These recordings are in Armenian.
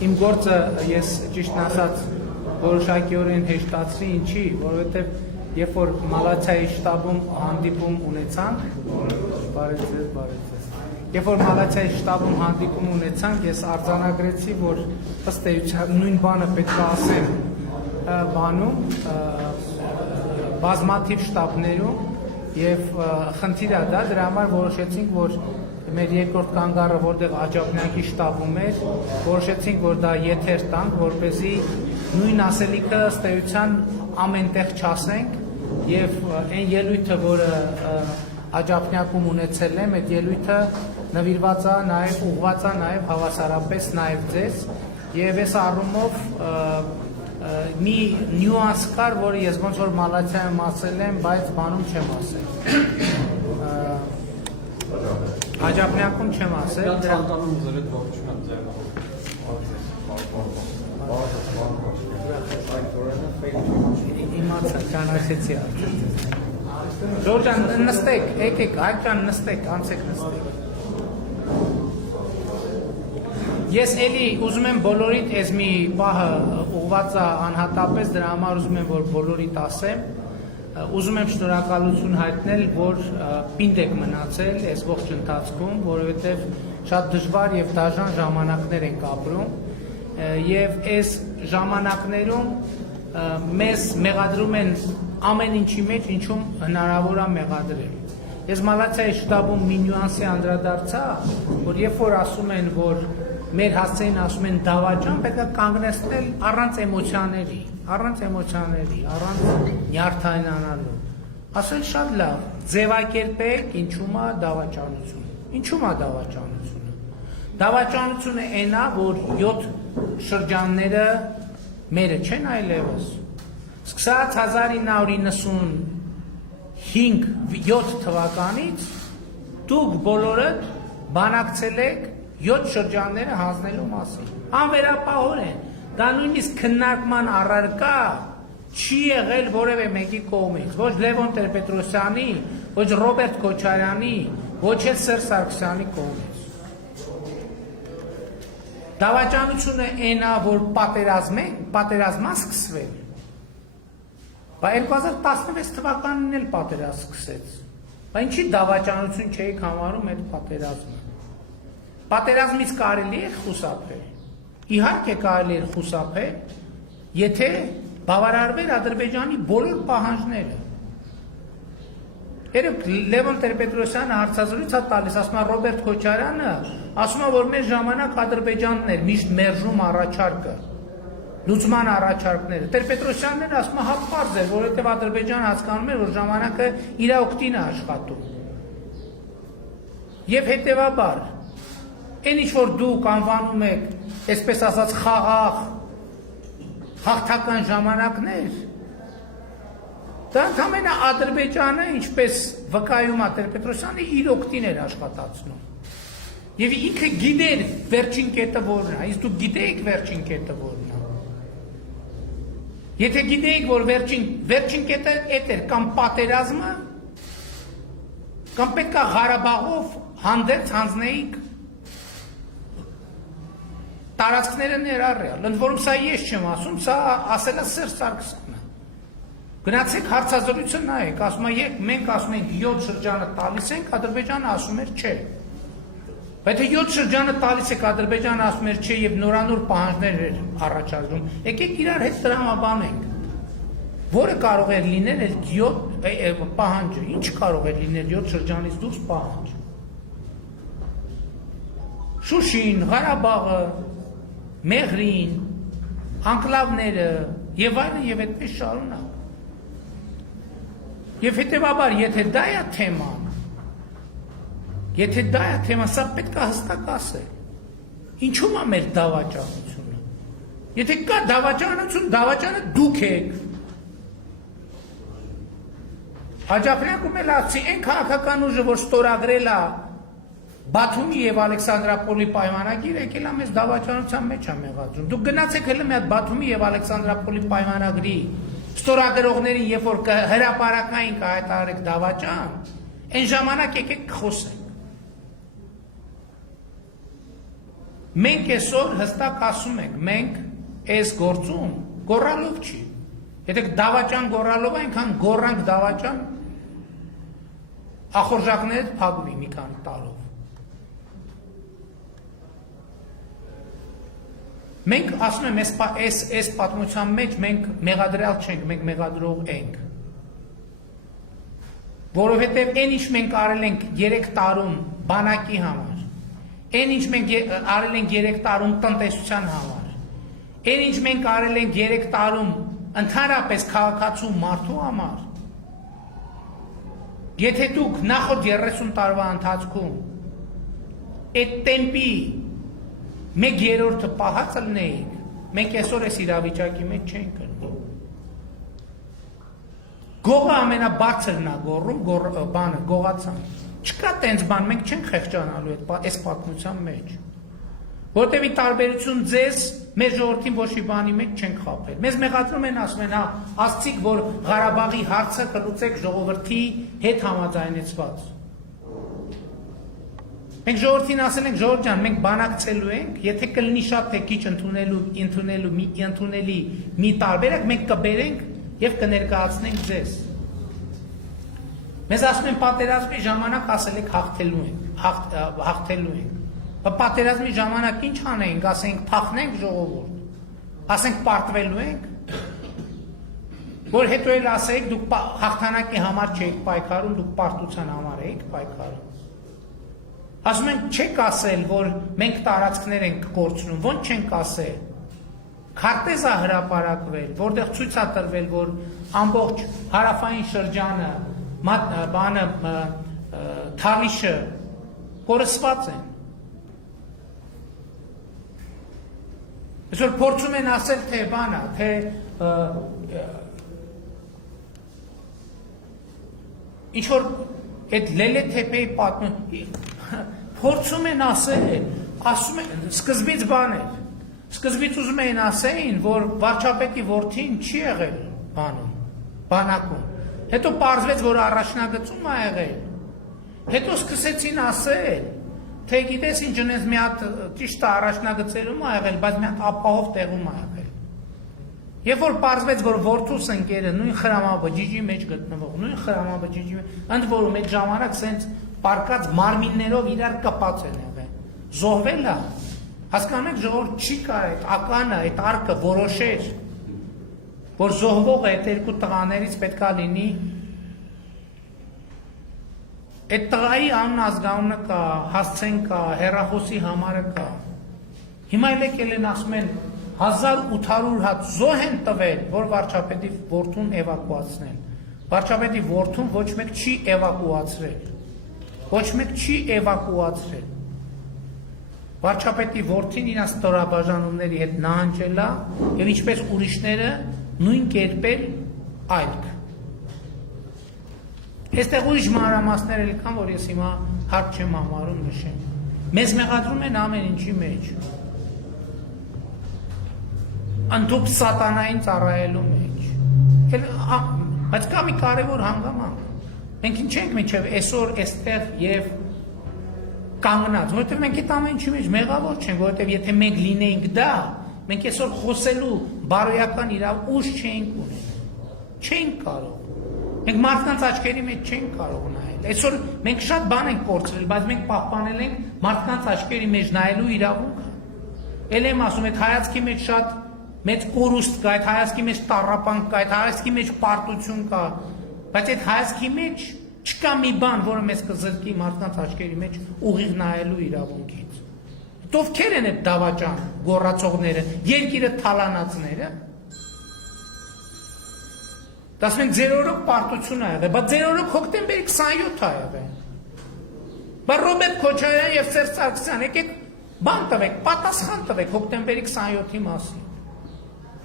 Իմ գործը ես ճիշտն ասած որոշակիորեն հեշտացրի, ինչի, որովհետև երբ որ մալացիայի շտաբում հանդիպում ունեցանք, երբ որ մալացիայի շտաբում հանդիպում ունեցանք, ես արձանագրեցի, որ ըստ էության նույն բանը պետք է ասեմ բանում, բազմաթիվ շտաբներում եւ խնդիրը դա դրա համար որոշեցինք, որ մեր երկրորդ կանգառը, որտեղ աջափնյակի շտաբում էր, որոշեցինք, որ դա եթեր տանք, որպեսզի նույն ասելիքը ըստ էության ամենտեղ չասենք եւ այն ելույթը, որը աջափնյակում ունեցել եմ, այդ ելույթը նվիրված է նաեւ ուղղված է նաեւ հավասարապես նաեւ ձեզ եւ այս առումով մի նյուանս կար, որը ես ոնց որ մալացիայում ասել եմ, բայց բանում չեմ ասել։ Աջափնյակում չեմ ասել, իմացա, ճանաչեցի արդեն։ Ժորժան, նստեք, եկեք, Հայկ ջան, նստեք, անցեք նստեք։ Ես էլի ուզում եմ բոլորիդ այս մի պահը ուղղված է անհատապես, դրա համար ուզում եմ, որ բոլորիդ ասեմ, ուզում եմ շնորհակալություն հայտնել, որ պինդ եք մնացել այս ողջ ընթացքում, որովհետև շատ դժվար եւ դաժան ժամանակներ ենք ապրում եւ այս ժամանակներում մեզ մեղադրում են ամեն ինչի մեջ, ինչում հնարավոր է մեղադրել։ Ես մալացիայի շտաբում մի նյուանսի անդրադարձա, որ երբ որ ասում են, որ մեր հասցեին ասում են դավաճան, պետք է կանգնեցնել առանց էմոցիաների, առանց նյարդայնանալու։ Ասել շատ լավ, ձևակերպեք ինչու՞մ է դավաճանությունը։ Ինչու՞մ է դավաճանությունը։ Դավաճանությունը այն է, որ 7 շրջանները մերը չեն այլևս։ Սկսած 1995-7 թվականից դուք բոլորդ բանակցել եք 7 շրջանները հանձնելու մասին։ Անվերապահորեն, դա նույնիսկ քննարկման առարկա չի եղել որևէ մեկի կողմից, ոչ Լևոն Տեր-Պետրոսյանի, ոչ Ռոբերտ Քոչարյանի, ոչ էլ Սերժ Սարգսյանի կողմից։ Դավաճանությունը այն է, որ պատերազմա սկսվել։ Բայց 2016 թվականին էլ պատերազմ սկսեց։ Բայց ինչի դավաճանություն չէիք համարում այդ պատերազմը։ Պատերազմից կարելի է խուսափել։ Իհարկե կարելի է խուսափել, եթե բավարարվեր Ադրբեջանի բոլոր պահանջները։ Երբ Լևոն Տեր-Պետրոսյանը հարցազրույց է տալիս, ասում է Ռոբերտ Քոչարյանը, ասում է, որ մեր ժամանակ Ադրբեջանն էր միշտ մերժում առաջարկը, լուծման առաջարկները։ Տեր-Պետրոսյանն էլ ասում է, հա պարզ էր, որովհետև Ադրբեջանը հասկանում էր, որ ժամանակը իր օգտին է աշխատում։ Եվ հետևաբար Այն ինչ որ դուք անվանում եք, այսպես ասած խաղաղ, հաղթական ժամանակներ, դա ընդամենը Ադրբեջանը, ինչպես վկայում է Տեր-Պետրոսյանը, իր օգտին էր աշխատացնում։ Եվ ինքը գիտեր վերջին կետը որն է, իսկ դուք գիտեիք վերջին կետը որն է։ Եթե գիտեիք, որ վերջին կետը էդ էր, կամ պատերազմը, կամ պետք է Ղարաբաղով հանդերձ հանձնեիք տարածքները ներառյալ, ընդ որում սա ես չեմ ասում, սա ասել է Սերժ Սարգսյանը։ Գնացեք հարցազրույցը նայեք, ասում է մենք ասում ենք 7 շրջանը տալիս ենք, Ադրբեջանը ասում էր չէ։ Բայց 7 շրջանը տալիս եք, Ադրբեջանը ասում էր չէ եւ նորանոր պահանջներ էր առաջարկում։ Եկեք իրար հետ տրամաբանենք։ Որը կարող է լինել այդ 7 պահանջը, ինչ կարող է լինել 7 շրջանից դուրս պահանջ։ Շուշին, Ղարաբաղը, Մեղրին, անկլավները եւ այլն եւ այդպես շարունակ։ Եվ հետեւաբար, եթե դա է թեման, սա պետք է հստակ ասել։ Ինչու՞մ է մեր դավաճանությունը։ Եթե կա դավաճանություն, դավաճանը դուք եք։ Աջափնյակում էլ ասի, այն քաղաքական ուժը, որ ստորագրել է Բաթումի եւ Ալեքսանդրապոլի պայմանագիրը եկել է մեզ դավաճանության մեջ է մեղադրում։ Դուք գնացեք հենց մի հատ Բաթումի եւ Ալեքսանդրապոլի պայմանագրի ստորագրողներին, երբ որ հրապարակային կհայտարարեք դավաճան, այն ժամանակ եկեք կխոսենք։ Մենք այսօր հստակ ասում ենք, մենք այս գործում գոռալով չի։ Եթե դավաճան գոռալով այնքան գոռանք դավաճան ախորժակները փակվի մի քանի տարով։ Մենք ասում եմ այս պատմության մեջ մենք մեղադրյալ չենք, մենք մեղադրող ենք։ Որովհետև այն ինչ մենք արել ենք 3 տարում բանակի համար, այն ինչ մենք արել ենք 3 տարում տնտեսության համար, այն ինչ մենք արել ենք 3 տարում ընդհանրապես քաղաքացու մարդու համար, եթե դուք նախորդ 30 տարվա ընթացքում այդ տեմպի 1/3-ը պահած լինեիք, մենք այսօր այս իրավիճակի մեջ չենք կրնի։ Գողը ամենաբարձրն է գոռում, բանը գողացան։ Չկա տենց բան, մենք չենք խեղճանալու այս պատմության մեջ։ Որտեւ ի տարբերություն ձեզ, մեր ժողովրդին ոչ մի բանի մեջ չենք խաբել։ Մեզ մեղադրում են, ասում են, հա, ասցիք, որ Ղարաբաղի հարցը կլուծեք ժողովրդի հետ համաձայնեցված։ Մենք ժողովրդին ասել ենք, ժողովուրդ ջան, մենք բանակցելու ենք, եթե կլինի շատ թե քիչ ընդունելի մի տարբերակ, մենք կբերենք եւ կներկայացնենք ձեզ։ Մեզ ասում են պատերազմի ժամանակ ասել եք հաղթելու ենք։ Պատերազմի ժամանակ ինչ անենք, ասենք փախնենք ժողովուրդ, ասենք պարտվելու ենք, որ հետո էլ ասենք դուք հաղթանակի համար չեք պայքարում, դուք պարտության համար եք պայքարում։ Ասում ենք չեք ասել, որ մենք տարածքներ ենք կորցնում, ոնց չենք ասել։ Քարտեզ է հրապարակվել, որտեղ ցույց է տրվել, որ ամբողջ հարավային շրջանը, բանը Թավիշը կորսված են։ Այսօր փորձում են ասել, թե բանը, թե ինչ որ այդ Լելեթեփեի պատմում փորձում են ասել, ասում են, սկզբից բան էր, սկզբից ուզում էին ասեին, որ վարչապետի որդին չի եղել բանում, բանակում, հետո պարզվեց, որ առաջնագծում է եղել, հետո սկսեցին ասել, թե գիտես ինչ ունես մի հատ ճիշտ առաջնագծերում է եղել, բայց մի հատ ապահով տեղում է եղել։ Երբ որ պարզվեց, որ որդուս ընկերը նույն խրամաբջիջի մեջ գտնվող, նույն խրամաբջիջի մեջ, ընդ որում այդ ժամանակ սենց պարկած մարմիններով իրար կպած են եղել։ Զոհվել է, հասկանում եք, ժողովուրդ չի կարել, այդ ականը, այդ արկը որոշեր, որ զոհվողը այդ երկու տղաներից պետքա լինի, այդ տղայի անուն ազգանունը կա, հասցեն կա, հեռախոսի համարը կա։ Հիմա եկել են ասում են 1800 հատ զոհ են տվել, որ վարչապետի որդուն էվակուացնել։ Վարչապետի որդուն ոչ մեկ չի էվակուացրել։ Ոչ մեկ չի էվակուացրել։ Վարչապետի որդին իրան ստորաբաժանումների հետ նահանջել է եւ ինչպես ուրիշները նույն կերպել այլք։ Այստեղ ուրիշ մանրամասներ էլ կան, որ ես հիմա հարկ չեմ համարում նշեմ։ Մեզ մեղադրում են ամեն ինչի մեջ։ Ընդդուք սատանային ծառայելու մեջ։ Բայց կա մի կարևոր հանգամանք։ Մենք ինչ ենք մինչև այսօր այստեղ եւ կանգնած, որովհետեւ մենք այդ ամեն ինչի մեջ մեղավոր չենք, որովհետեւ եթե մենք լինեինք դա, մենք այսօր խոսելու բարոյական ուժ չէինք ունենալ։ Չենք կարող։ Մենք մարդկանց աչքերի մեջ չենք կարող նայել։ Այսօր մենք շատ բան ենք կորցրել, բայց մենք պահպանել ենք մարդկանց աչքերի մեջ նայելու իրավունքը։ Էլ եմ ասում, այդ հայացքի մեջ շատ մեծ կորուստ կա, այդ հայացքի մեջ տառապանք կա, այդ հայացքի մեջ պարտություն կա, բայց այդ հայացքի մեջ չկա մի բան, որը մեզ կզրկի մարդկանց աչքերի մեջ ուղիղ նայելու իրավունքից։ Ովքեր են այդ դավաճան գոռացողները, երկիրը թալանածները։ Դասում ենք ձեր օրոք պարտություն է եղել, բայց ձեր օրոք հոկտեմբերի 27 է եղել։ Բայց Ռոբերտ Քոչարյան եւ Սերժ Սարգսյան եկեք բան տվեք, պատասխան տվեք հոկտեմբերի 27-ի մասին։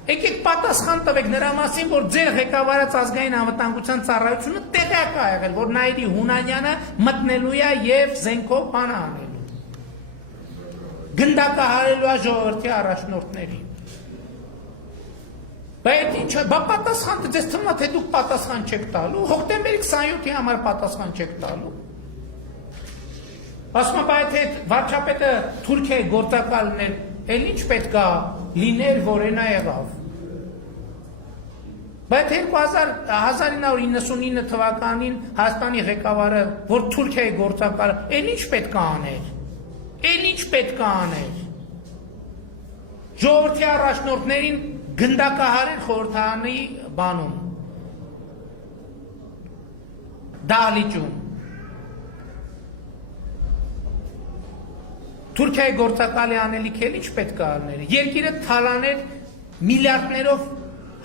Եկեք պատասխան տվեք նրա մասին, որ ձեր ղեկավարած ազգային անվտանգության ծառայությունը տեղյակ է եղել, որ Նաիրի Հունանյանը մտնելու է եւ զենքով բան անելու։ գնդակահարելու է ժողովրդի առաջնորդներին։ Բայց բա պատասխանը դες թվում է թե դուք պատասխան չեք տալու, հոկտեմբերի 27-ի համար պատասխան չեք տալու։ Ասում եմ, բայց այդ վարչապետը Թուրքիայի գործակալն էր, էլ ինչ պետք է լիներ, որ այնա եղավ։ Բայց 1999 թվականին Հայաստանի ղեկավարը, որ Թուրքիայի գործակալը, էլ ինչ պետք է աներ։ Էլ ինչ պետք է աներ։ Ժողովրդի առաջնորդներին գնդակահարել խորհրդարանի բանում, դահլիճում։ Թուրքիայի գործակալի անելիք էլ ինչ պետք է աներ։ Երկիրը թալաներ միլիարդներով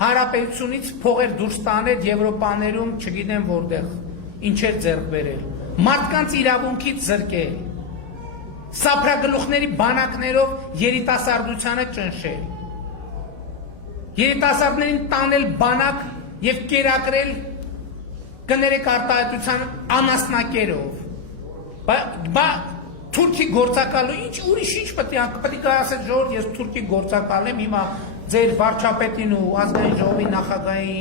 հարաբերությունից փողեր դուրս տաներ Եվրոպաներում, չգիտեմ որտեղ, ինչեր ձեռք բերել։ Մարդկանց իրավունքից զրկել։ Սափրագլուխների բանակներով երիտասարդությանը ճնշել։ Երիտասարդներին տանել բանակ եւ կերակրել կներեք արտահայտության անասնակերով։ Բա Թուրքի գործակալը ինչ ուրիշ ինչ պետք է ասել ժողովուրդ, ես Թուրքի գործակալ եմ, հիմա ձեր վարչապետին ու ազգային ժողովի նախագահի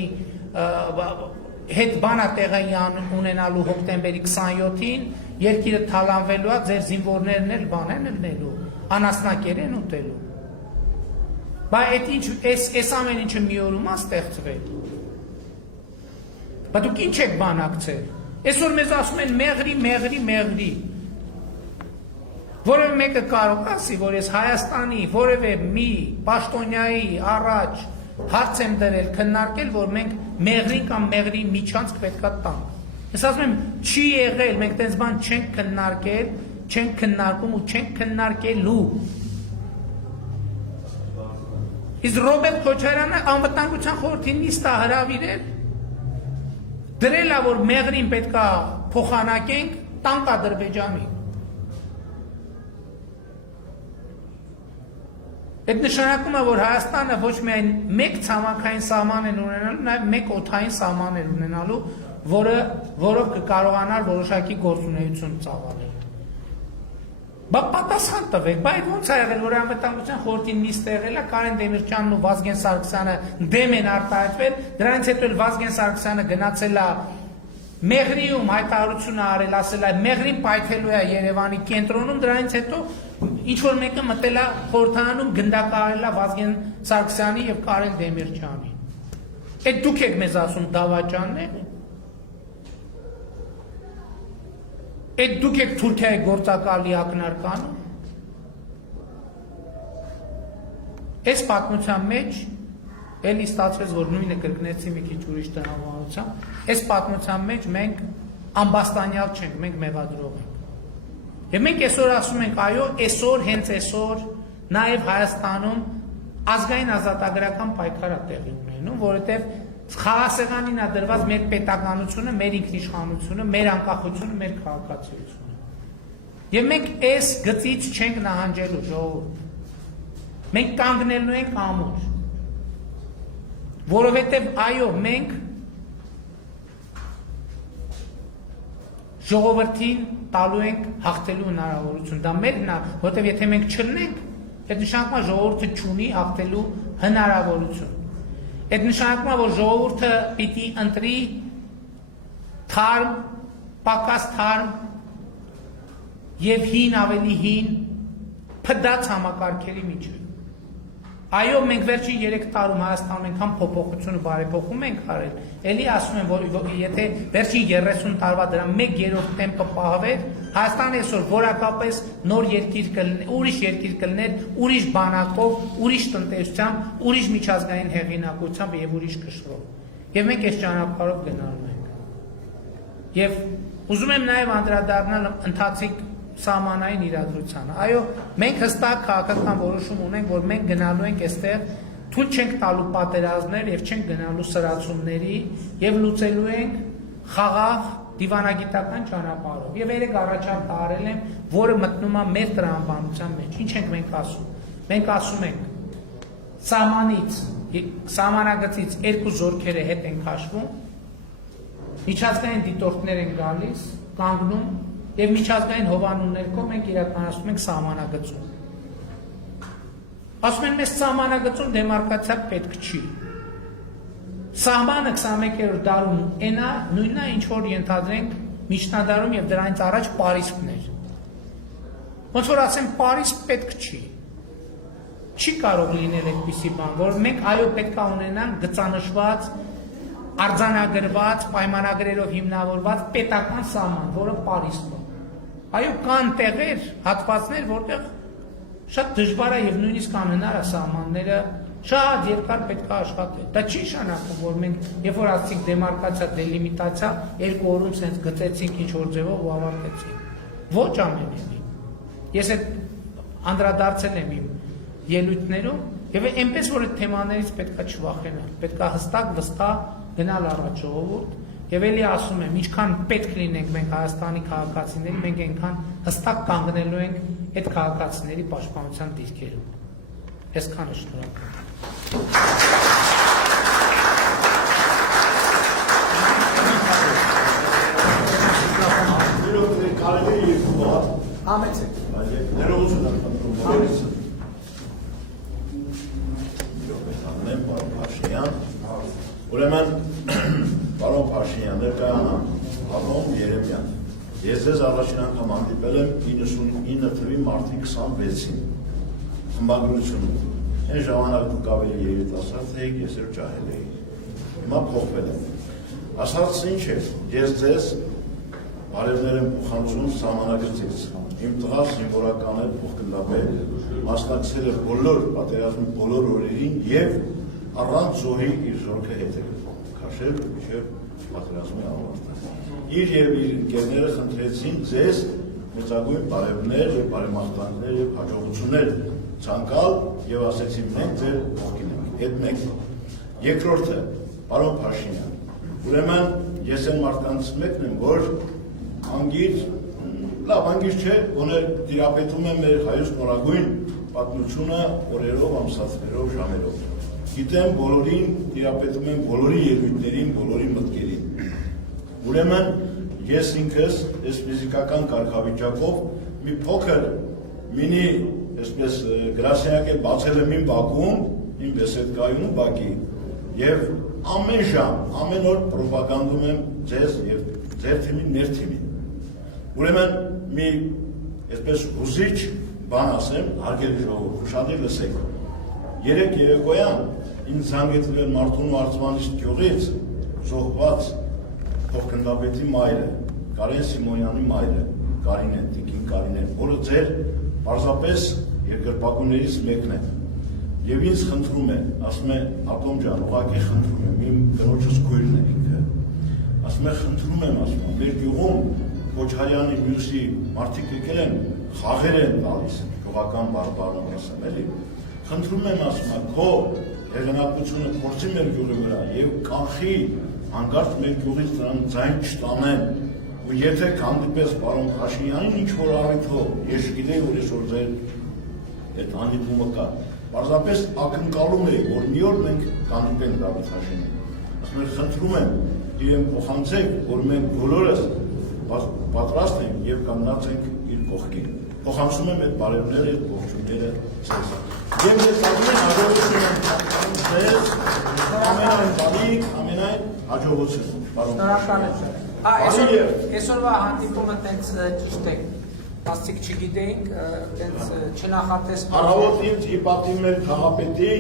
հետ բանատեղի ունենալու հոկտեմբերի 27-ին երկիրը թալանվելու է, ձեր զինվորներն էլ բան են լնելու, անասնակեր են ուտելու։ Բա այդ ինչ, այս ամեն ինչը մի օրում է ստեղծվել։ Բա դուք ինչ եք բանակցել։ Այսօր մեզ ասում են մեղրի։ Որևէ մեկը կարող ասի, որ ես Հայաստանի որևէ մի պաշտոնյայի առաջ հարց եմ դրել, քննարկել, որ մենք մեղրի կամ մեղրի միջանցք պետք է տանք։ Ես ասում եմ, չի եղել, մենք տենց բան չենք քննարկել, չենք քննարկում ու չենք քննարկելու։ Իսկ Ռոբերտ Քոչարյանը անվտանգության խորհրդի նիստ է հրավիրել, դրել է, որ մեղրին պետք է փոխանակենք, տանք Ադրբեջանի։ Այդ նշանակում է, որ Հայաստանը ոչ միայն մեկ ցամաքային սահման են ունենալու, նաև մեկ օդային սահման են ունենալու, որով կկարողանար որոշակի գործունեություն ծավալել։ Բա պատասխան տվեք, բա այդ ոնց է եղել, որ անվտանգության խորհրդի նիստ եղել է, Կարեն Դեմիրճյանն ու Վազգեն Սարգսյանը դեմ են արտահայտվել, դրանից հետո էլ Վազգեն Սարգսյանը գնացել է Մեղրիում հայտարարություն արել, ասել է մեղրին պայթելու է Երևանի կենտրոնում, դրանից հետո ինչ-որ մեկը մտել է խորհրդարանում գնդակահարել է Վազգեն Սարգսյանի եւ Կարեն Դեմիրճյանի։ Այդ դուք եք մեզ ասում դավաճաններ։ Այդ դուք եք Թուրքիայի գործակալի ակնարկանում։ Այս պատմության մեջ էլի ստացվեց, որ նույնը կրկնեցի մի քիչ ուրիշ տրամաբանությամբ, այս պատմության մեջ մենք ամբաստանյալ չենք, մենք մեղադրող ենք։ Եվ մենք այսօր ասում ենք, այո, այսօր, հենց այսօր, նաև Հայաստանում ազգային ազատագրական պայքար է տեղի ունենում, որովհետև խաղասեղանին է դրված մեր պետականությունը, մեր ինքնիշխանությունը, մեր անկախությունը, մեր քաղաքացիությունը։ Եվ մենք այս գծից չենք նահանջելու, ժողովուրդ։ Մենք կանգնելու ենք ամուր։ Որովհետև այո, մենք ժողովրդին տալու ենք հաղթելու հնարավորություն, դա մերն է, որովհետև եթե մենք չլնենք, այդ նշանակում է ժողովուրդը չունի հաղթելու հնարավորություն։ Այդ նշանակում է, որ ժողովուրդը պիտի ընտրի թարմ, պակաս թարմ եւ հին ավելի հին փդած համակարգերի միջև։ Այո, մենք վերջին 3 տարում Հայաստանում այնքան փոփոխություն ու բարեփոխում ենք արել, էլի ասում եմ, որ եթե վերջին 30 տարվա դրա 1/3 տեմպը պահվեր, Հայաստանը այսօր որակապես նոր երկիր կլիներ, ուրիշ երկիր կլիներ, ուրիշ բանակով, ուրիշ տնտեսությամբ, ուրիշ միջազգային հեղինակությամբ եւ ուրիշ կշռով։ Եվ մենք այս ճանապարհով գնալու ենք։ Եվ ուզում եմ նաեւ անդրադառնալ ընթացիկ սահմանային իրադրությանը։ Այո, մենք հստակ քաղաքական որոշում ունենք, որ մենք գնալու ենք այստեղ, թույլ չենք տալու պատերազմներ եւ չենք գնալու սրացումների եւ լուծելու ենք խաղաղ դիվանագիտական ճանապարհով։ Եվ երեք առաջարկ արել եմ, որը մտնում է մեր տրամաբանության մեջ։ Ինչ ենք մենք ասում։ Մենք ասում ենք սահմանագծից 2 զորքերը հետ են քաշվում, միջազգային դիտորդներ են գալիս, կանգնում եւ միջազգային հովանու ներքո մենք իրականացնում ենք սահմանագծում։ ասում են մեզ սահմանագծում դեմարկացիա պետք չի։ Սահմանը 21-րդ դարում այնա նույնն է, ինչ որ ենթադրենք միջնադարում եւ դրանից առաջ Պարիսպներ։ Ոնց որ ասեմ, Պարիս պետք չի։ Չի կարող լինել այդպիսի բան, որ մենք այո պետք է ունենանք գծանշված, արձանագրված, պայմանագրերով հիմնավորված պետական սահման, որը Պարիսն է։ Այո, կան տեղեր, հատվածներ, որտեղ շատ դժվար է եւ նույնիսկ անհնար է սահմանները շատ երկար պետք է աշխատել։ Դա չի նշանակում, որ մենք երբ որ ասենք դեմարկացիա, դելիմիտացիա, 2 օրում sense գծեցինք ինչ որ ձևով ու ավարտեցինք։ Ոչ ամենևին։ Ես այդ անդրադարձել եմ իմ ելույթներում եւ այնպես որ այդ թեմաներից պետք է չվախենալ, պետք է հստակ վստահ գնալ առաջ ժողովուրդ եւ ելի ասում եմ, ինչքան պետք լինենք մենք Հայաստանի քաղաքացիների, մենք այնքան հստակ կանգնելու ենք այդ քաղաքացիների պաշտպանության դիրքերում։ Այսքանը շնորհակալ։ Ուրեմն, պարոն Փաշինյան, ներկայանամ, Աբրոմ Երեմյան, ես ձեզ առաջին անգամ հանդիպել եմ 99 թվականի մարտի 26-ին, խմբագրությունում, այն ժամանակ դուք ավելի երիտասարդ էիք, ես էլ ջահել էի, հիմա փոխվել եմ, ասածս ինչ է, ես ձեզ բարևներ եմ փոխանցում սահմանագծից, իմ տղա զինվորական է փոխգնդապետ, մասնակցել է բոլոր պատերազմի բոլոր օրերին եւ առանց զոհի իր զորքը հետևել, քաշել մինչև պատերազմի ավարտը։ Իր եւ իր ընկերները խնդրեցին ձեզ մեծագույն բարևներ եւ բարեմաղթանքներ եւ հաջողություններ ցանկալ եւ ասեցին մենք ձեր կողքին ենք։ Այդ մեկը։ Երկրորդը, պարոն Փաշինյան, ուրեմն ես այն մարդկանց մեկն եմ, որ անգիր, լավ անգիր չէ, գոնե տիրապետում եմ մեր հայոց նորագույն պատմությունը օրերով, ամսացներով, ժամերով։ Գիտեմ բոլորին, տիրապետում եմ բոլորի ելույթներին, բոլորի մտքերին։ Ուրեմն ես ինքս այս ֆիզիկական կարգավիճակով մի փոքր մինի այսպես գրասենյակ էլ բացել եմ իմ բակում, իմ բեսեդկայում բակի եւ ամեն ժամ, ամեն օր պրոպագանդում եմ ձեզ եւ ձեր թիմին, մեր թիմին։ Ուրեմն մի այսպես հուզիչ բան ասեմ, հարգելի ժողովուրդ, ուշադիր լսեք։ Երեք երեկոյան ինձ զանգեցրել Մարտունու Արծվանից գյուղից զոհված փոխգնդապետի մայրը, Կարեն Սիմոնյանի մայրը, Կարինեն, Տիկին Կարինեն, որը ձեր պարզապես երկրպագուներից մեկն է։ Եվ ինձ խնդրում է, ասում է, Ատոմ ջան, ուղղակի խնդրում եմ, իմ կնոջս քույրն է ինքը։ Ասում է, խնդրում եմ, ասում է, մեր գյուղում Քոչարյանի մյուսի մարդիկ եկել են, խաղեր են տալիս, գյուղական բարբարում ասեմ, էլի։ Խնդրում եմ, ասում է, քո հեղինակությունը փորձի մեր գյուղի վրա եւ կանխի հանկարծ մեր գյուղից նրան ձայն չտանեն ու եթե կհանդիպես պարոն Փաշինյանին ինչ որ առիթով ես գիտեի որ այսօր ձեր այդ հանդիպումը կա պարզապես ակնկալում էի որ մի օր մենք կհանդիպենք Դավիթ Հաշինին ասում եմ խնդրում եմ իրեն փոխանցեք որ մենք բոլորս պատրաստ ենք եւ կանգնած ենք իր կողքին փոխանցում եմ այդ բարևները այդ ողջույնները ձեզ Եվ ես ասում եմ հաջողություն եմ ձեզ ամենայն բարիք, ամենայն հաջողություն Շնորհակալ եմ Այսօրվա հանդիպումը տենց ճիշտ է Աստիկ չգիտեինք, տենց չնախատեսվող Առավոտ ինձ իպատիվ մեր քաղաքապետի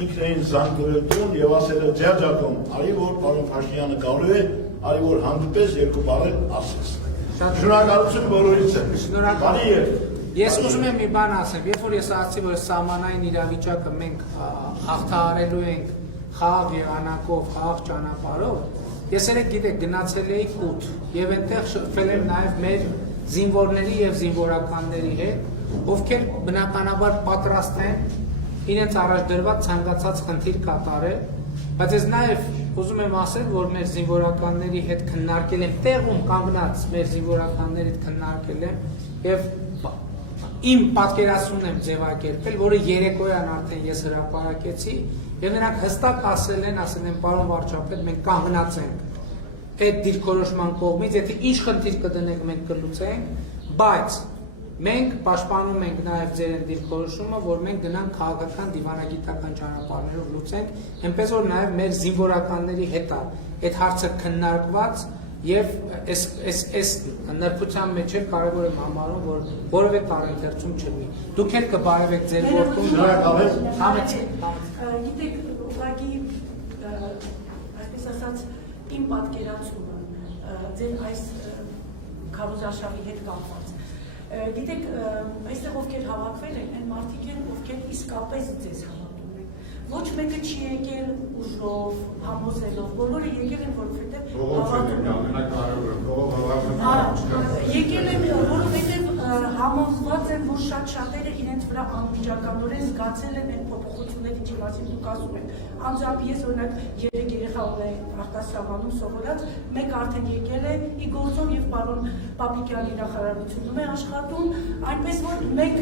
ինքն էին զանգվել տուն եւ ասել է ջաջակում արի որ պարոն Փաշինյանը գալու է արի որ հանդիպես երկու բառեր ասես Շնորհակալություն բոլորից եմ Շնորհակալ Ես ուզում եմ մի բան ասեմ, երբ որ ես ասացի, որ սահմանային իրավիճակը մենք հաղթահարելու ենք խաղաղ եղանակով, խաղաղ ճանապարհով, ես երեք գիտեք գնացել էի կուտ եւ այնտեղ շփվել եմ նաեւ մեր զինվորների եւ զինվորականների հետ, ովքեր բնականաբար պատրաստ են իրենց առաջ դրված ցանկացած խնդիր կատարել, բայց ես նաեւ ուզում եմ ասել, որ մեր զինվորականների հետ քննարկել եմ տեղում կանգնած մեր զինվորականների հետ քննարկել եմ եւ Իմ պատկերացումն եմ ձևակերպել, որը երեկոյան արդեն ես հրապարակեցի, եւ նրանք հստակ ասել են, պարոն վարչապետ, մենք կանգնած ենք այդ դիրքորոշման կողմից, եթե ինչ խնդիր կդնենք մենք կլուծենք, բայց Մենք պաշտպանում ենք նաև ձեր այն դիրքորոշումը, որ մենք գնանք քաղաքական դիվանագիտական ճանապարհներով լուծենք, այնպես որ նաև մեր զինվորականների հետ այդ հարցը քննարկված եւ այս նրբության մեջ էլ կարեւոր եմ համարում, որ որևէ տարընթերցում չլինի։ Դուք էլ կբարևեք ձեր գործում։ Գիտեք, ուղղակի այսպես ասած իմ պատկերացումը ձեր այս քարոզարշավի հետ կապված։ Գիտեք, այստեղ ովքեր հավաքվել են, այն մարդիկ են, ովքեր իսկապես ձեզ հավատում են։ Ոչ մեկը չի եկել ուժով, համոզելով, բոլորը եկել են, որովհետև եկել են, որովհետև համոզված են, որ շատ շատերը իրենց վրա անմիջականորեն զգացել են այդ փոփոխությունները, ինչի մասին դուք ասում եք։ Անձամբ ես օրինակ 3 երեխա ունեի արտասահմանում սովորած, մեկ արդեն եկել է ի գործով եւ պարոն Պապիկյանի նախարարությունում է աշխատում, այնպես որ մենք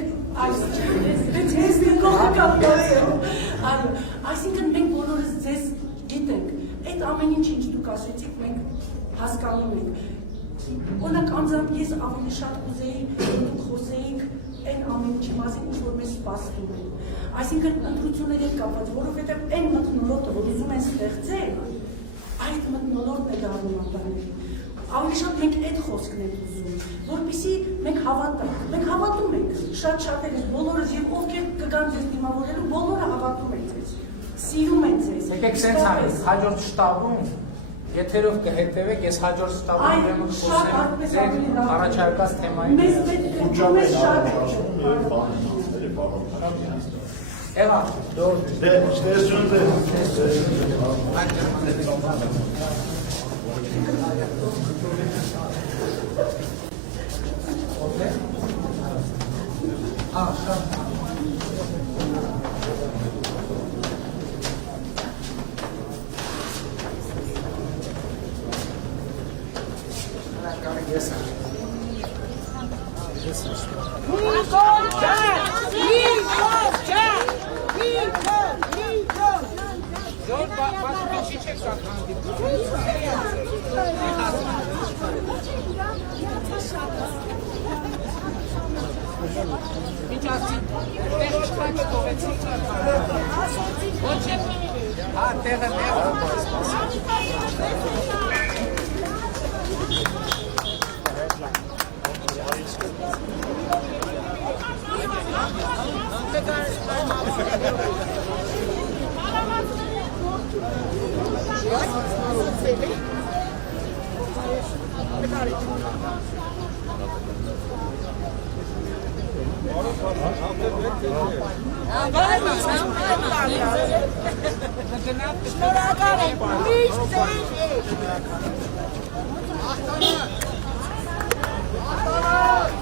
այսինքն մենք բոլորս ձեզ գիտենք, այդ ամեն ինչ դուք ասեցիք, մենք հասկանում ենք։ Օրինակ անձամբ ես ավելի շատ կուզեի, որ դուք խոսեիք այն ամեն ինչի մասին, ինչ որ մեզ սպասվում է։ Այսինքն ընտրությունների հետ կապված, որովհետև այն մթնոլորտը, որ ուզում են ստեղծել, այդ մթնոլորտն է դառնում ապրանքի։ Ավելի շատ մենք այդ խոսքն ենք ուզում, որպեսզի մենք հավատանք։ Մենք հավատում ենք, շատ շատերը, բոլորս եւ ովքեր կգան ձեզ դիմավորելու, բոլորը հավատում են ձեզ, սիրում են ձեզ։ Եկեք սենց արենք, հաջորդ շտաբում, եթերով կհետևեք, ես հաջորդ շտաբում ուրեմն խոսեմ ձեր առաջարկած թեմայի։ Մեզ շատ Եղա, Շնորհակալ եմ։